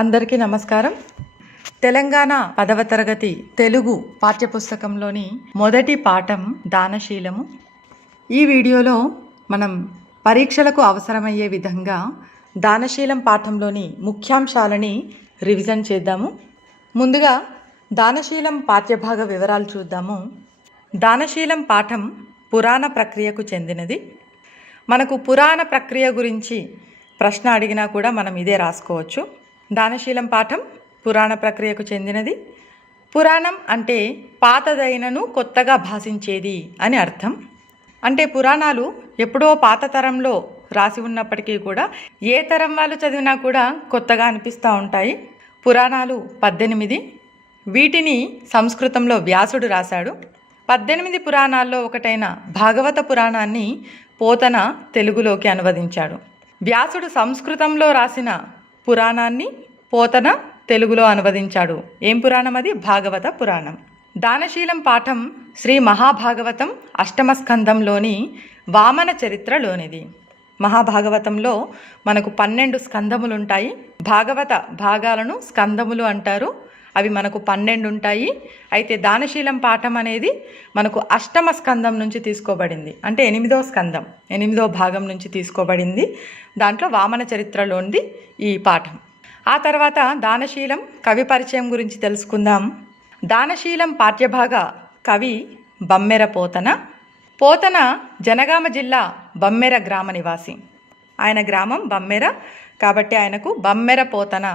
అందరికీ నమస్కారం. తెలంగాణ 10వ తరగతి తెలుగు పాఠ్యపుస్తకంలోని మొదటి పాఠం దానశీలము. ఈ వీడియోలో మనం పరీక్షలకు అవసరమయ్యే విధంగా దానశీలం పాఠంలోని ముఖ్యాంశాలని రివిజన్ చేద్దాము. ముందుగా దానశీలం పాఠ్యభాగ వివరాలు చూద్దాము. దానశీలం పాఠం పురాణ ప్రక్రియకు చెందినది. మనకు పురాణ ప్రక్రియ గురించి ప్రశ్న అడిగినా కూడా మనం ఇదే రాసుకోవచ్చు. దానశీలం పాఠం పురాణ ప్రక్రియకు చెందినది. పురాణం అంటే పాతదైనను కొత్తగా భాషించేది అని అర్థం. అంటే పురాణాలు ఎప్పుడో పాత తరంలో రాసి ఉన్నప్పటికీ కూడా ఏ తరం వాళ్ళు చదివినా కూడా కొత్తగా అనిపిస్తూ ఉంటాయి. పురాణాలు 18. వీటిని సంస్కృతంలో వ్యాసుడు రాశాడు. 18 పురాణాల్లో ఒకటైన భాగవత పురాణాన్ని పోతన తెలుగులోకి అనువదించాడు. వ్యాసుడు సంస్కృతంలో రాసిన పురాణాన్ని పోతన తెలుగులో అనువదించాడు. ఏం పురాణం అది? భాగవత పురాణం. దానశీలం పాఠం శ్రీ మహాభాగవతం 8వ స్కంధంలోని వామన చరిత్రలోనిది. మహాభాగవతంలో మనకు 12 స్కంధములు ఉంటాయి. భాగవత భాగాలను స్కంధములు అంటారు. అవి మనకు 12 ఉంటాయి. అయితే దానశీలం పాఠం అనేది మనకు 8వ స్కంధం నుంచి తీసుకోబడింది. అంటే 8వ స్కంధం 8వ భాగం నుంచి తీసుకోబడింది. దాంట్లో వామన చరిత్రలోనిది ఈ పాఠం. ఆ తర్వాత దానశీలం కవి పరిచయం గురించి తెలుసుకుందాం. దానశీలం పాఠ్యభాగ కవి బమ్మెర పోతన. పోతన జనగామ జిల్లా బమ్మెర గ్రామ నివాసి. ఆయన గ్రామం బమ్మెర కాబట్టి ఆయనకు బమ్మెర పోతన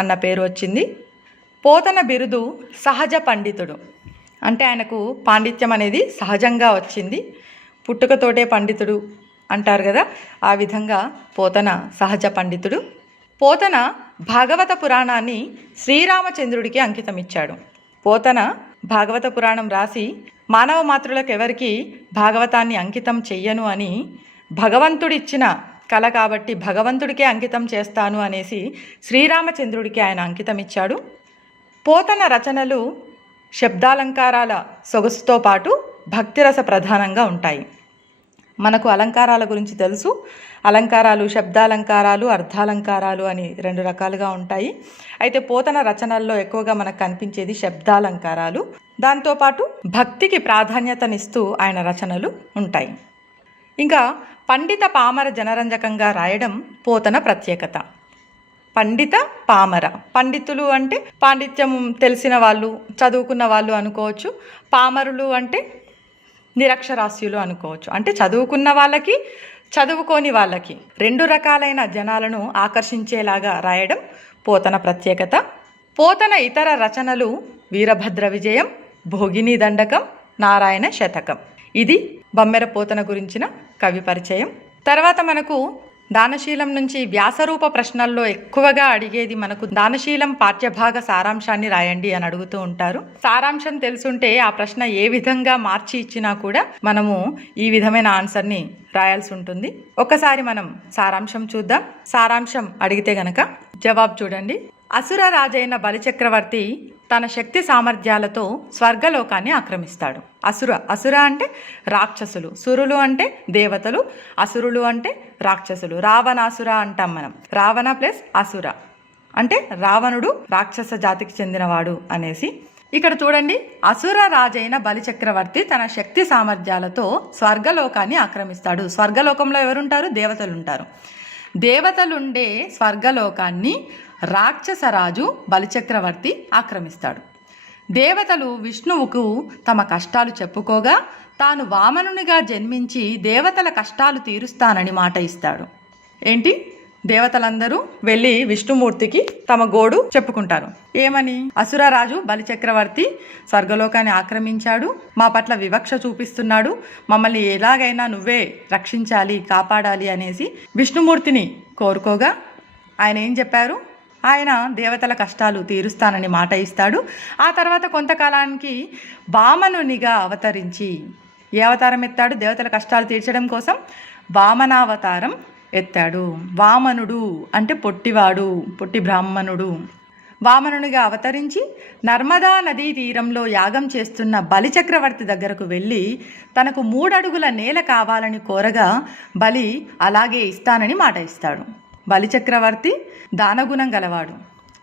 అన్న పేరు వచ్చింది. పోతన బిరుదు సహజ పండితుడు. అంటే ఆయనకు పాండిత్యం అనేది సహజంగా వచ్చింది. పుట్టుకతోటే పండితుడు అంటారు కదా, ఆ విధంగా పోతన సహజ పండితుడు. పోతన భాగవత పురాణాన్ని శ్రీరామచంద్రుడికి అంకితం ఇచ్చాడు. పోతన భాగవత పురాణం రాసి మానవ మాతృలకు ఎవరికి భాగవతాన్ని అంకితం చెయ్యను అని భగవంతుడిచ్చిన కళ కాబట్టి భగవంతుడికే అంకితం చేస్తాను అనేసి శ్రీరామచంద్రుడికి ఆయన అంకితం ఇచ్చాడు. పోతన రచనలు శబ్దాలంకారాల సొగసుతో పాటు భక్తిరస ప్రధానంగా ఉంటాయి. మనకు అలంకారాల గురించి తెలుసు. అలంకారాలు శబ్దాలంకారాలు అర్థాలంకారాలు అని 2 రకాలుగా ఉంటాయి. అయితే పోతన రచనల్లో ఎక్కువగా మనకు కనిపించేది శబ్దాలంకారాలు. దాంతోపాటు భక్తికి ప్రాధాన్యతనిస్తూ ఆయన రచనలు ఉంటాయి. ఇంకా పండిత పామర జనరంజకంగా రాయడం పోతన ప్రత్యేకత. పండిత పామర. పండితులు అంటే పాండిత్యం తెలిసిన వాళ్ళు, చదువుకున్న వాళ్ళు అనుకోవచ్చు. పామరులు అంటే నిరక్షరాస్యులు అనుకోవచ్చు. అంటే చదువుకున్న వాళ్ళకి చదువుకోని వాళ్ళకి 2 రకాలైన జనాలను ఆకర్షించేలాగా రాయడం పోతన ప్రత్యేకత. పోతన ఇతర రచనలు వీరభద్ర విజయం, భోగిని దండకం, నారాయణ శతకం. ఇది బమ్మెర పోతన గురించిన కవి పరిచయం. తర్వాత మనకు దానశీలం నుంచి వ్యాసరూప ప్రశ్నల్లో ఎక్కువగా అడిగేది మనకు దానశీలం పాఠ్యభాగ సారాంశాన్ని రాయండి అని అడుగుతూ ఉంటారు. సారాంశం తెలుసుంటే ఆ ప్రశ్న ఏ విధంగా మార్చి ఇచ్చినా కూడా మనము ఈ విధమైన ఆన్సర్ని రాయాల్సి ఉంటుంది. ఒక్కసారి మనం సారాంశం చూద్దాం. సారాంశం అడిగితే గనక జవాబు చూడండి. అసుర రాజైన బలిచక్రవర్తి తన శక్తి సామర్థ్యాలతో స్వర్గలోకాన్ని ఆక్రమిస్తాడు. అసుర అంటే రాక్షసులు, సురులు అంటే దేవతలు, అసురులు అంటే రాక్షసులు. రావణాసుర అంటాం మనం. రావణ ప్లస్ అసుర అంటే రావణుడు రాక్షస జాతికి చెందినవాడు అనేసి. ఇక్కడ చూడండి, అసుర రాజైన బలిచక్రవర్తి తన శక్తి సామర్థ్యాలతో స్వర్గలోకాన్ని ఆక్రమిస్తాడు. స్వర్గలోకంలో ఎవరుంటారు? దేవతలు ఉంటారు. దేవతలుండే స్వర్గలోకాన్ని రాక్షసరాజు బలిచక్రవర్తి ఆక్రమిస్తాడు. దేవతలు విష్ణువుకు తమ కష్టాలు చెప్పుకోగా తాను వామనునిగా జన్మించి దేవతల కష్టాలు తీరుస్తానని మాట ఇస్తాడు. ఏంటి? దేవతలందరూ వెళ్ళి విష్ణుమూర్తికి తమ గోడు చెప్పుకుంటారు. ఏమని? అసురరాజు బలిచక్రవర్తి స్వర్గలోకాన్ని ఆక్రమించాడు, మా పట్ల వివక్ష చూపిస్తున్నాడు, మమ్మల్ని ఎలాగైనా నువ్వే రక్షించాలి, కాపాడాలి అనేసి విష్ణుమూర్తిని కోరుకోగా ఆయన ఏం చెప్పారు? ఆయన దేవతల కష్టాలు తీరుస్తానని మాట ఇస్తాడు. ఆ తర్వాత కొంతకాలానికి వామనునిగా అవతరించి ఏ అవతారం ఎత్తాడు? దేవతల కష్టాలు తీర్చడం కోసం వామనావతారం ఎత్తాడు. వామనుడు అంటే పొట్టివాడు, పొట్టి బ్రాహ్మణుడు. వామనునిగా అవతరించి నర్మదా నదీ తీరంలో యాగం చేస్తున్న బలిచక్రవర్తి దగ్గరకు వెళ్ళి తనకు 3 అడుగుల నేల కావాలని కోరగా బలి అలాగే ఇస్తానని మాట ఇస్తాడు. బలిచక్రవర్తి దానగుణం గలవాడు.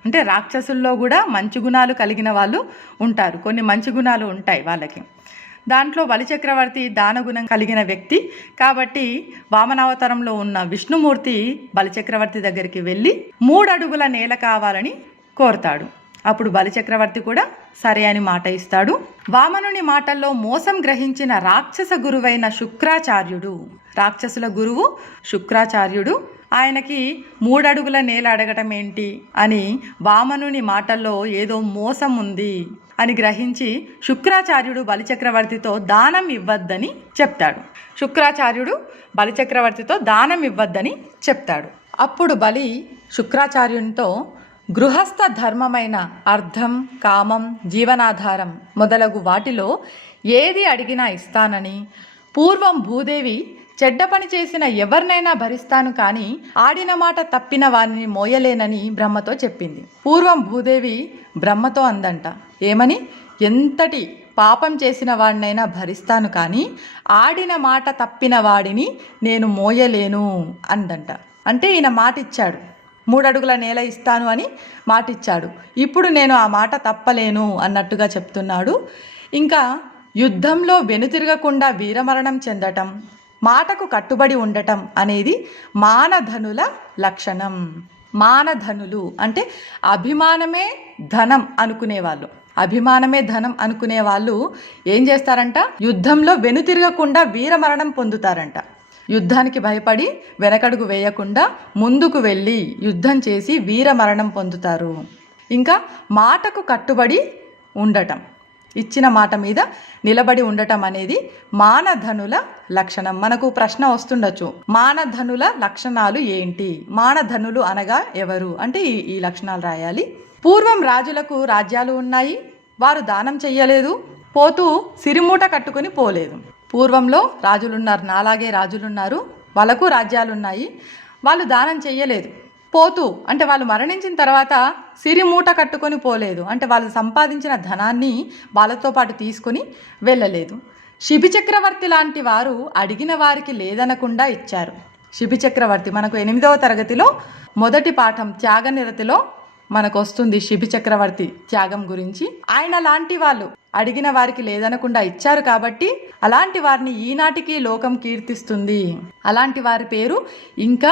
అంటే రాక్షసుల్లో కూడా మంచి గుణాలు కలిగిన వాళ్ళు ఉంటారు, కొన్ని మంచి గుణాలు ఉంటాయి వాళ్ళకి. దాంట్లో బలిచక్రవర్తి దానగుణం కలిగిన వ్యక్తి కాబట్టి వామనావతారంలో ఉన్న విష్ణుమూర్తి బలిచక్రవర్తి దగ్గరికి వెళ్ళి 3 అడుగుల నేల కావాలని కోరతాడు. అప్పుడు బలిచక్రవర్తి కూడా సరే అని మాట ఇస్తాడు. వామనుని మాటల్లో మోసం గ్రహించిన రాక్షస గురువైన శుక్రాచార్యుడు, రాక్షసుల గురువు శుక్రాచార్యుడు, ఆయనకి 3 అడుగుల నేల అడగటం ఏంటి అని వామనుని మాటల్లో ఏదో మోసం ఉంది అని గ్రహించి శుక్రాచార్యుడు బలిచక్రవర్తితో దానం ఇవ్వద్దని చెప్తాడు. శుక్రాచార్యుడు బలిచక్రవర్తితో దానం ఇవ్వద్దని చెప్తాడు. అప్పుడు బలి శుక్రాచార్యునితో గృహస్థ ధర్మమైన అర్థం, కామం, జీవనాధారం మొదలగు వాటిలో ఏది అడిగినా ఇస్తానని, పూర్వం భూదేవి చెడ్డ పని చేసిన ఎవరినైనా భరిస్తాను కానీ ఆడిన మాట తప్పిన వారిని మోయలేనని బ్రహ్మతో చెప్పింది. పూర్వం భూదేవి బ్రహ్మతో అందంట, ఏమని? ఎంతటి పాపం చేసిన వాడినైనా భరిస్తాను కానీ ఆడిన మాట తప్పిన వాడిని నేను మోయలేను అందంట. అంటే ఈయన మాట ఇచ్చాడు, 3 అడుగుల నేల ఇస్తాను అని మాట ఇచ్చాడు. ఇప్పుడు నేను ఆ మాట తప్పలేను అన్నట్టుగా చెప్తున్నాడు. ఇంకా యుద్ధంలో వెనుతిరగకుండా వీరమరణం చెందటం, మాటకు కట్టుబడి ఉండటం అనేది మానధనుల లక్షణం. మానధనులు అంటే అభిమానమే ధనం అనుకునేవాళ్ళు. అభిమానమే ధనం అనుకునే వాళ్ళు ఏం చేస్తారంట? యుద్ధంలో వెనుతిరగకుండా వీరమరణం పొందుతారంట. యుద్ధానికి భయపడి వెనకడుగు వేయకుండా ముందుకు వెళ్ళి యుద్ధం చేసి వీరమరణం పొందుతారు. ఇంకా మాటకు కట్టుబడి ఉండటం, ఇచ్చిన మాట మీద నిలబడి ఉండటం అనేది మానధనుల లక్షణం. మనకు ప్రశ్న వస్తుండొచ్చు, మానధనుల లక్షణాలు ఏంటి? మానధనులు అనగా ఎవరు అంటే ఈ లక్షణాలు రాయాలి. పూర్వం రాజులకు రాజ్యాలు ఉన్నాయి, వారు దానం చెయ్యలేదు, పోతూ సిరిమూట కట్టుకుని పోలేదు. పూర్వంలో రాజులున్నారు, నాలాగే రాజులున్నారు, వాళ్ళకు రాజ్యాలున్నాయి, వాళ్ళు దానం చెయ్యలేదు. పోతూ అంటే వాళ్ళు మరణించిన తర్వాత సిరిమూట కట్టుకొని పోలేదు, అంటే వాళ్ళు సంపాదించిన ధనాన్ని వాళ్ళతో పాటు తీసుకొని వెళ్ళలేదు. శిబి చక్రవర్తి లాంటి వారు అడిగిన వారికి లేదనకుండా ఇచ్చారు. శిబి చక్రవర్తి మనకు 8వ తరగతిలో మొదటి పాఠం త్యాగనిరతిలో మనకు వస్తుంది శిబి చక్రవర్తి త్యాగం గురించి. ఆయన లాంటి వాళ్ళు అడిగిన వారికి లేదనకుండా ఇచ్చారు కాబట్టి అలాంటి వారిని ఈనాటికి లోకం కీర్తిస్తుంది. అలాంటి వారి పేరు ఇంకా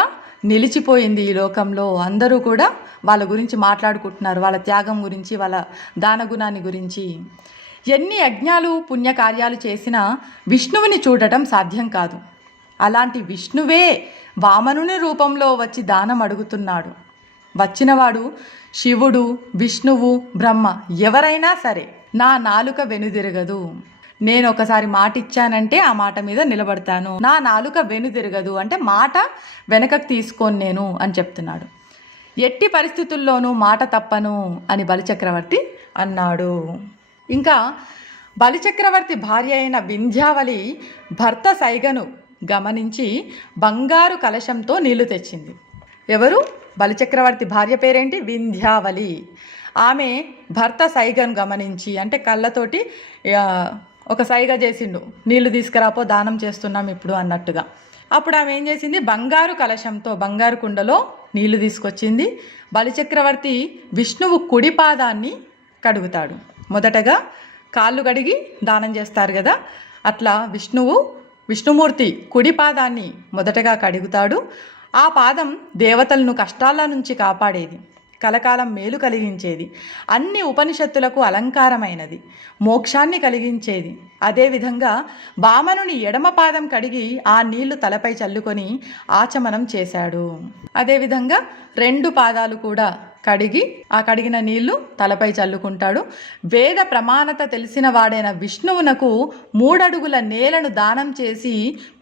నిలిచిపోయింది ఈ లోకంలో. అందరూ కూడా వాళ్ళ గురించి మాట్లాడుకుంటున్నారు, వాళ్ళ త్యాగం గురించి, వాళ్ళ దానగుణాన్ని గురించి. ఎన్ని యజ్ఞాలు పుణ్యకార్యాలు చేసినా విష్ణువుని చూడటం సాధ్యం కాదు. అలాంటి విష్ణువే వామనుని రూపంలో వచ్చి దానం అడుగుతున్నాడు. వచ్చినవాడు శివుడు, విష్ణువు, బ్రహ్మ ఎవరైనా సరే నా నాలుక వెనుదిరగదు, నేను ఒకసారి మాట ఇచ్చానంటే ఆ మాట మీద నిలబడతాను, నా నాలుక వెనుదిరగదు అంటే మాట వెనకకు తీసుకోను నేను అని చెప్తున్నాడు. ఎట్టి పరిస్థితుల్లోనూ మాట తప్పను అని బలిచక్రవర్తి అన్నాడు. ఇంకా బలిచక్రవర్తి భార్య అయిన వింధ్యావళి భర్త సైగను గమనించి బంగారు కలశంతో నీళ్లు తెచ్చింది. ఎవరు? బలిచక్రవర్తి భార్య పేరేంటి? వింధ్యావళి. ఆమె భర్త సైగను గమనించి, అంటే కళ్ళతోటి ఒక సైగ చేసిండు, నీళ్లు తీసుకురాపో దానం చేస్తున్నాం ఇప్పుడు అన్నట్టుగా. అప్పుడు ఆమె ఏం చేసింది? బంగారు కలశంతో, బంగారు కుండలో నీళ్లు తీసుకొచ్చింది. బలిచక్రవర్తి విష్ణువు కుడి పాదాన్ని కడుగుతాడు. మొదటగా కాళ్ళు కడిగి దానం చేస్తారు కదా, అట్లా విష్ణుమూర్తి కుడి పాదాన్ని మొదటగా కడుగుతాడు. ఆ పాదం దేవతలను కష్టాల నుంచి కాపాడేది, కలకాలం మేలు కలిగించేది, అన్ని ఉపనిషత్తులకు అలంకారమైనది, మోక్షాన్ని కలిగించేది. అదేవిధంగా వామనుని ఎడమ పాదం కడిగి ఆ నీళ్లు తలపై చల్లుకొని ఆచమనం చేశాడు. అదేవిధంగా 2 పాదాలు కూడా కడిగి ఆ కడిగిన నీళ్లు తలపై చల్లుకుంటాడు. వేద ప్రమాణత తెలిసిన వాడైన విష్ణువునకు 3 అడుగుల నేలను దానం చేసి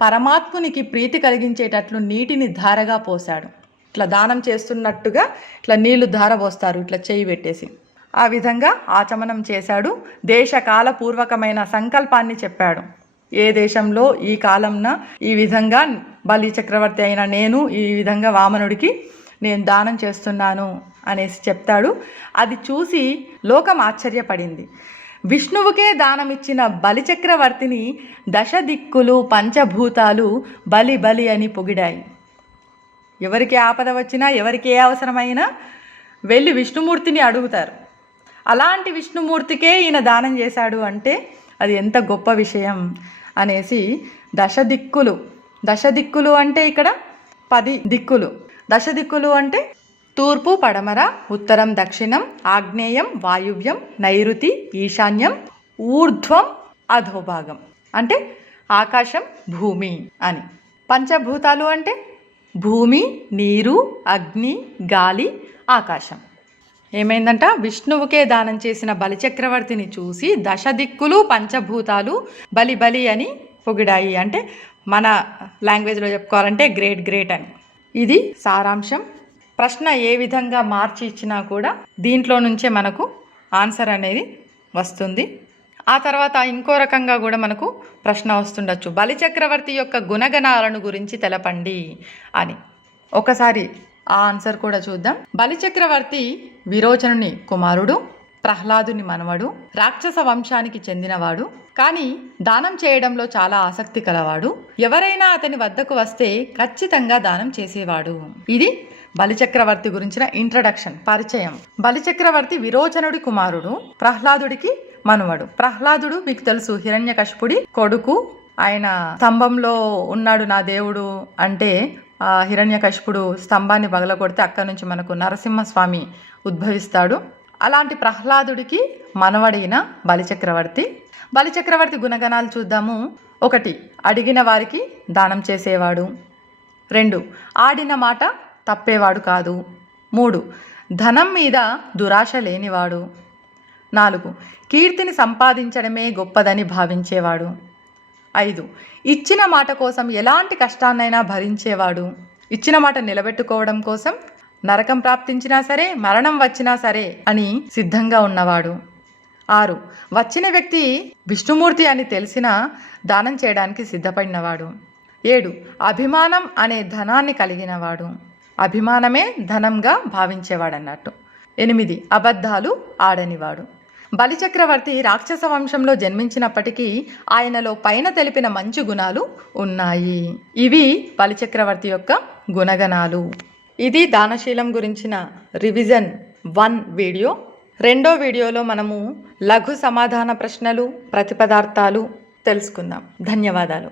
పరమాత్మునికి ప్రీతి కలిగించేటట్లు నీటిని ధారగా పోశాడు. ఇట్లా దానం చేస్తున్నట్టుగా ఇట్లా నీళ్లు ధార పోస్తారు, ఇట్లా చేయి పెట్టేసి. ఆ విధంగా ఆచమనం చేశాడు. దేశకాల పూర్వకమైన సంకల్పాన్ని చెప్పాడు. ఏ దేశంలో ఈ కాలంన ఈ విధంగా బలి చక్రవర్తి అయిన నేను ఈ విధంగా వామనుడికి నేను దానం చేస్తున్నాను అనేసి చెప్తాడు. అది చూసి లోకం ఆశ్చర్యపడింది. విష్ణువుకే దానమిచ్చిన బలిచక్రవర్తిని దశదిక్కులు పంచభూతాలు బలి బలి అని పొగిడాయి. ఎవరికి ఆపద వచ్చినా, ఎవరికి ఏ అవసరమైనా వెళ్ళి విష్ణుమూర్తిని అడుగుతారు. అలాంటి విష్ణుమూర్తికే ఈయన దానం చేశాడు అంటే అది ఎంత గొప్ప విషయం అనేసి దశ దిక్కులు అంటే ఇక్కడ 10 దిక్కులు. దశ దిక్కులు అంటే తూర్పు, పడమర, ఉత్తరం, దక్షిణం, ఆగ్నేయం, వాయువ్యం, నైరుతి, ఈశాన్యం, ఊర్ధ్వం, అధోభాగం అంటే ఆకాశం, భూమి అని. పంచభూతాలు అంటే భూమి, నీరు, అగ్ని, గాలి, ఆకాశం. ఏమైందంట, విష్ణువుకే దానం చేసిన బలిచక్రవర్తిని చూసి దశ దిక్కులు పంచభూతాలు బలి అని పొగిడాయి. అంటే మన లాంగ్వేజ్లో చెప్పుకోవాలంటే గ్రేట్ అని. ఇది సారాంశం. ప్రశ్న ఏ విధంగా మార్చి ఇచ్చినా కూడా దీంట్లో నుంచే మనకు ఆన్సర్ అనేది వస్తుంది. ఆ తర్వాత ఇంకో రకంగా కూడా మనకు ప్రశ్న వస్తుండొచ్చు, బలిచక్రవర్తి యొక్క గుణగణాలను గురించి తెలపండి అని. ఒకసారి ఆ ఆన్సర్ కూడా చూద్దాం. బలిచక్రవర్తి విరోచనుని కుమారుడు, ప్రహ్లాదుని మనవడు, రాక్షస వంశానికి చెందినవాడు. కానీ దానం చేయడంలో చాలా ఆసక్తి కలవాడు. ఎవరైనా అతని వద్దకు వస్తే ఖచ్చితంగా దానం చేసేవాడు. ఇది బలిచక్రవర్తి గురించిన ఇంట్రడక్షన్, పరిచయం. బలిచక్రవర్తి విరోచనుడి కుమారుడు, ప్రహ్లాదుడికి మనవడు. ప్రహ్లాదుడు మీకు తెలుసు, హిరణ్యకశిపుడి కొడుకు. ఆయన స్తంభంలో ఉన్నాడు నా దేవుడు అంటే హిరణ్యకశిపుడు స్తంభాన్ని పగలగొడితే అక్కడి నుంచి మనకు నరసింహస్వామి ఉద్భవిస్తాడు. అలాంటి ప్రహ్లాదుడికి మనవడైన బలిచక్రవర్తి గుణగణాలు చూద్దాము. 1, అడిగిన వారికి దానం చేసేవాడు. 2, ఆడిన మాట తప్పేవాడు కాదు. 3, ధనం మీద దురాశ లేనివాడు. 4, కీర్తిని సంపాదించడమే గొప్పదని భావించేవాడు. 5, ఇచ్చిన మాట కోసం ఎలాంటి కష్టాన్నైనా భరించేవాడు. ఇచ్చిన మాట నిలబెట్టుకోవడం కోసం నరకం ప్రాప్తించినా సరే, మరణం వచ్చినా సరే అని సిద్ధంగా ఉన్నవాడు. 6, వచ్చిన వ్యక్తి విష్ణుమూర్తి అని తెలిసినా దానం చేయడానికి సిద్ధపడినవాడు. 7, అభిమానం అనే ధనాన్ని కలిగినవాడు. అభిమానమే ధనంగా భావించేవాడన్నట్టు. 8, అబద్ధాలు ఆడనివాడు. బలిచక్రవర్తి రాక్షస వంశంలో జన్మించినప్పటికీ ఆయనలో పైన తెలిపిన మంచి గుణాలు ఉన్నాయి. ఇవి బలిచక్రవర్తి యొక్క గుణగణాలు. ఇది దానశీలం గురించిన రివిజన్ 1 వీడియో. 2వ వీడియోలో మనము లఘు సమాధాన ప్రశ్నలు, ప్రతిపదార్థాలు తెలుసుకుందాం. ధన్యవాదాలు.